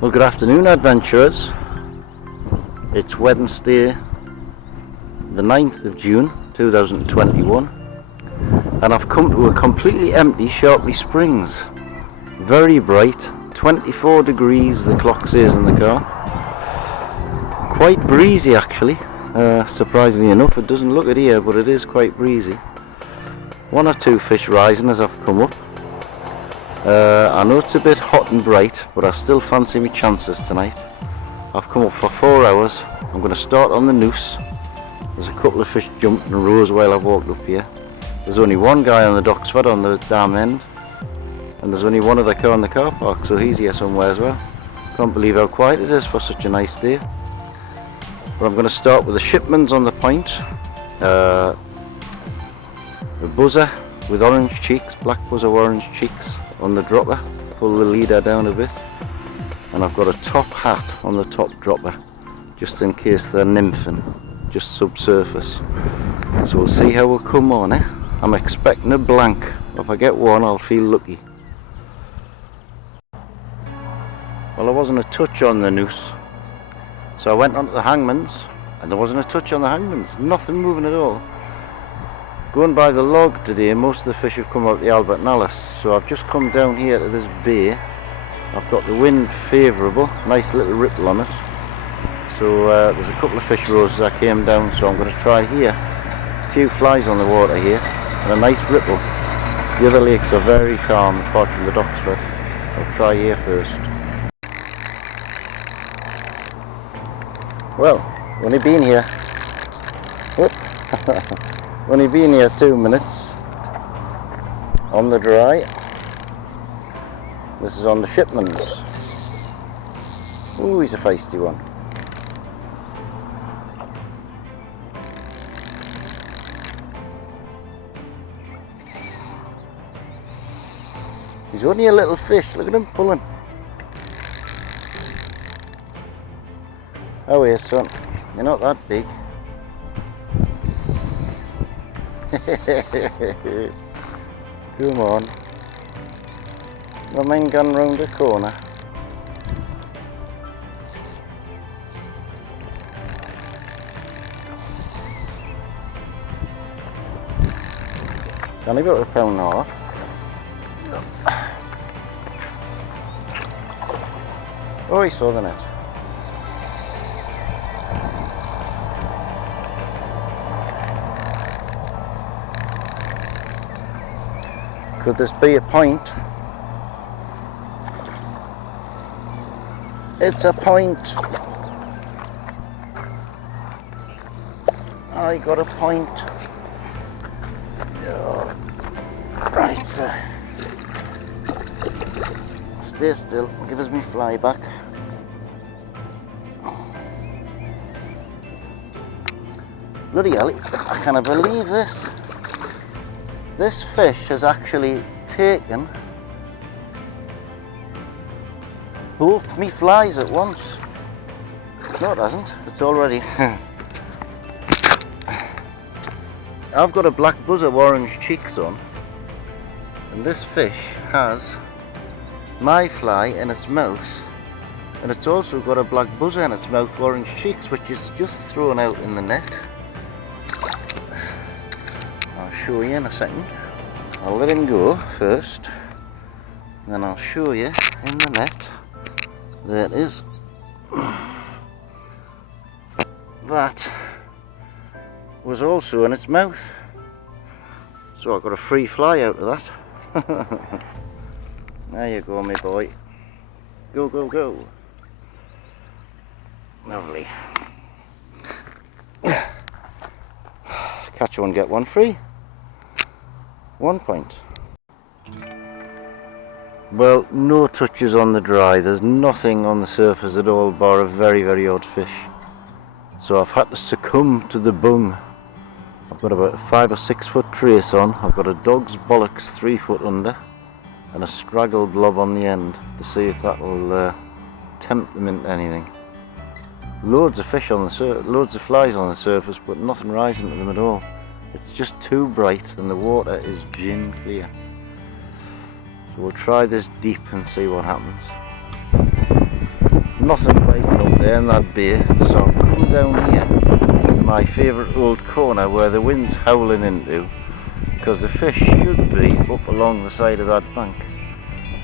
Well, good afternoon, adventurers. It's Wednesday the 9th of June 2021 and I've come to a completely empty Sharpley Springs. Very bright, 24 degrees the clock says in the car. Quite breezy actually, surprisingly enough. It doesn't look it here, but it is quite breezy. One or two fish rising as I've come up. I know it's a bit hot and bright, but I still fancy my chances tonight. I've come up for 4 hours. I'm going to start on the noose. There's a couple of fish jumping in rows while I've walked up here. There's only one guy on the Doxford on the dam end, and there's only one other car in the car park, so he's here somewhere as well. Can't believe how quiet it is for such a nice day. But I'm going to start with the shipmans on the point. A buzzer with orange cheeks, black buzzer with orange cheeks on the dropper. Pull the leader down a bit, and I've got a top hat on the top dropper just in case they're nymphing, just subsurface. So we'll see how we'll come on. I'm expecting a blank. If I get one, I'll feel lucky. Well, there wasn't a touch on the noose, so I went onto the hangman's and there wasn't a touch on the hangman's, nothing moving at all. Going by the log today, most of the fish have come out the Albert Nallis, so I've just come down here to this bay. I've got the wind favourable, nice little ripple on it. So there's a couple of fish rows as I came down, so I'm going to try here. A few flies on the water here, and a nice ripple. The other lakes are very calm, apart from the Doxford. I'll try here first. Well, only been here. Only been here 2 minutes on the dry. This is on the shipmans. Ooh, he's a feisty one. He's only a little fish, look at him pulling. Oh here son, you're not that big. Come on. The main gun round the corner. Only about £1.5 pound. Oh, he saw the net. Could this be a point? It's a point. I got a point. Oh. Right, stay still. Give us me fly back. Bloody hell! I cannot believe this. This fish has actually taken both me flies at once. No, it hasn't. It's already. I've got a black buzzer with orange cheeks on, and this fish has my fly in its mouth, and it's also got a black buzzer in its mouth with orange cheeks, which is just thrown out in the net. I'll show you in a second. I'll let him go first, then I'll show you in the net. There it is. That was also in its mouth, so I got a free fly out of that. There you go, my boy. Go, go, go. Lovely. Catch one, get one free. 1 point. Well, no touches on the dry. There's nothing on the surface at all bar a very, very odd fish. So I've had to succumb to the bung. I've got about a 5 or 6 foot trace on. I've got a dog's bollocks 3 foot under and a straggled lob on the end to see if that will tempt them into anything. Loads of fish on the loads of flies on the surface, but nothing rising to them at all. It's just too bright and the water is gin clear. So we'll try this deep and see what happens. nothing biting up there in that bay, so I've come down here to my favourite old corner where the wind's howling into, because the fish should be up along the side of that bank,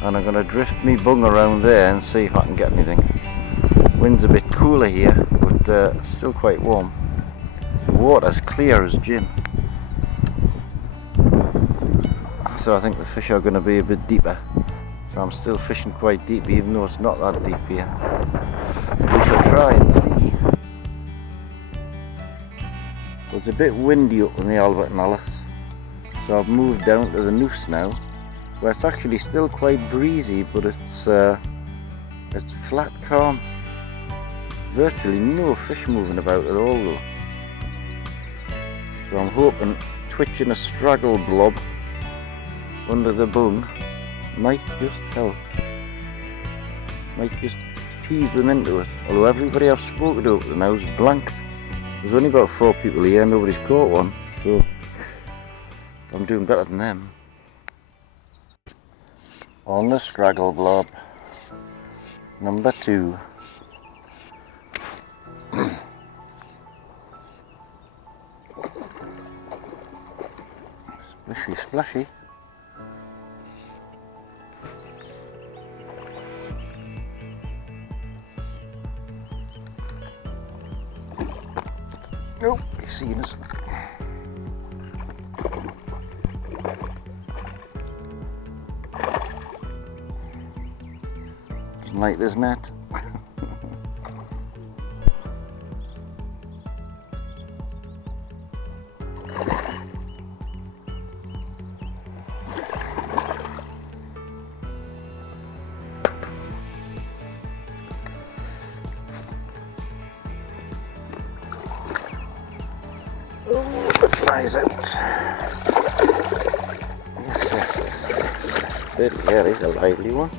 and I'm going to drift me bung around there and see if I can get anything. Wind's a bit cooler here, but still quite warm. The water's clear as gin, so I think the fish are going to be a bit deeper. So I'm still fishing quite deep, even though it's not that deep here. We shall try and see. Well, it's a bit windy up in the Albert and Alice, so I've moved down to the Noose now, where it's actually still quite breezy, but it's flat calm. Virtually no fish moving about at all though. So I'm hoping twitching a straggle blob under the bung might just help. Might just tease them into it. Although everybody I've spoken to up to now is blanked. There's only about 4 people here, nobody's caught one, so I'm doing better than them. On the straggle blob, number 2. Splashy, splashy. Nope, he's seen us. Doesn't like this net. Oh, the fly's out. Yes. There is a lively one.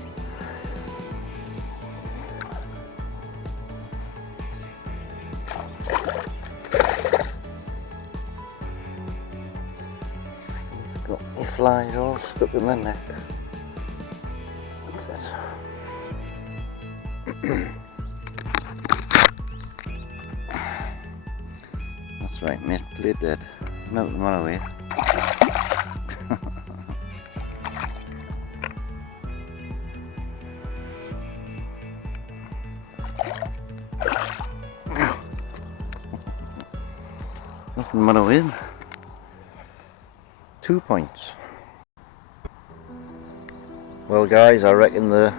Got my flies all stuck in the neck. That's it. That's right, mate, play dead. Melt them all away. Nothing matter with. 2 points. Well guys, I reckon that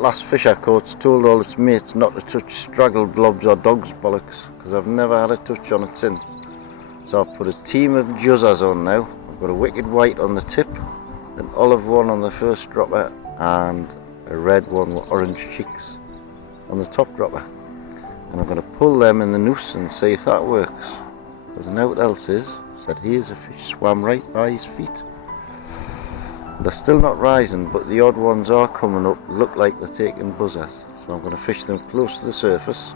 last fish I caught's told all its mates not to touch straggle blobs or dog's bollocks, because I've never had a touch on it since. So I've put a team of juzzers on now. I've got a wicked white on the tip, an olive one on the first dropper, and a red one with orange cheeks on the top dropper. And I'm going to pull them in the noose and see if that works. Because now what else is, said here's a fish swam right by his feet. They're still not rising, but the odd ones are coming up, look like they're taking buzzers. So I'm going to fish them close to the surface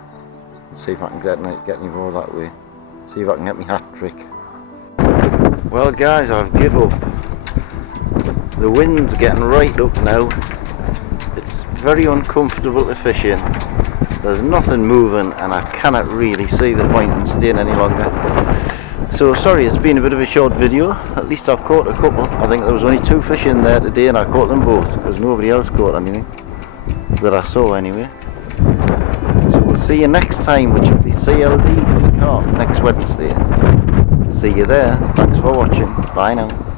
and see if I can get any more that way. See if I can get my hat trick. Well guys, I've give up. The wind's getting right up now. It's very uncomfortable to fish in. There's nothing moving and I cannot really see the point in staying any longer. So sorry, it's been a bit of a short video. At least I've caught a couple. I think there was only 2 fish in there today and I caught them both because nobody else caught anything that I saw anyway. So we'll see you next time, which will be CLD for the carp next Wednesday. See you there. Thanks for watching. Bye now.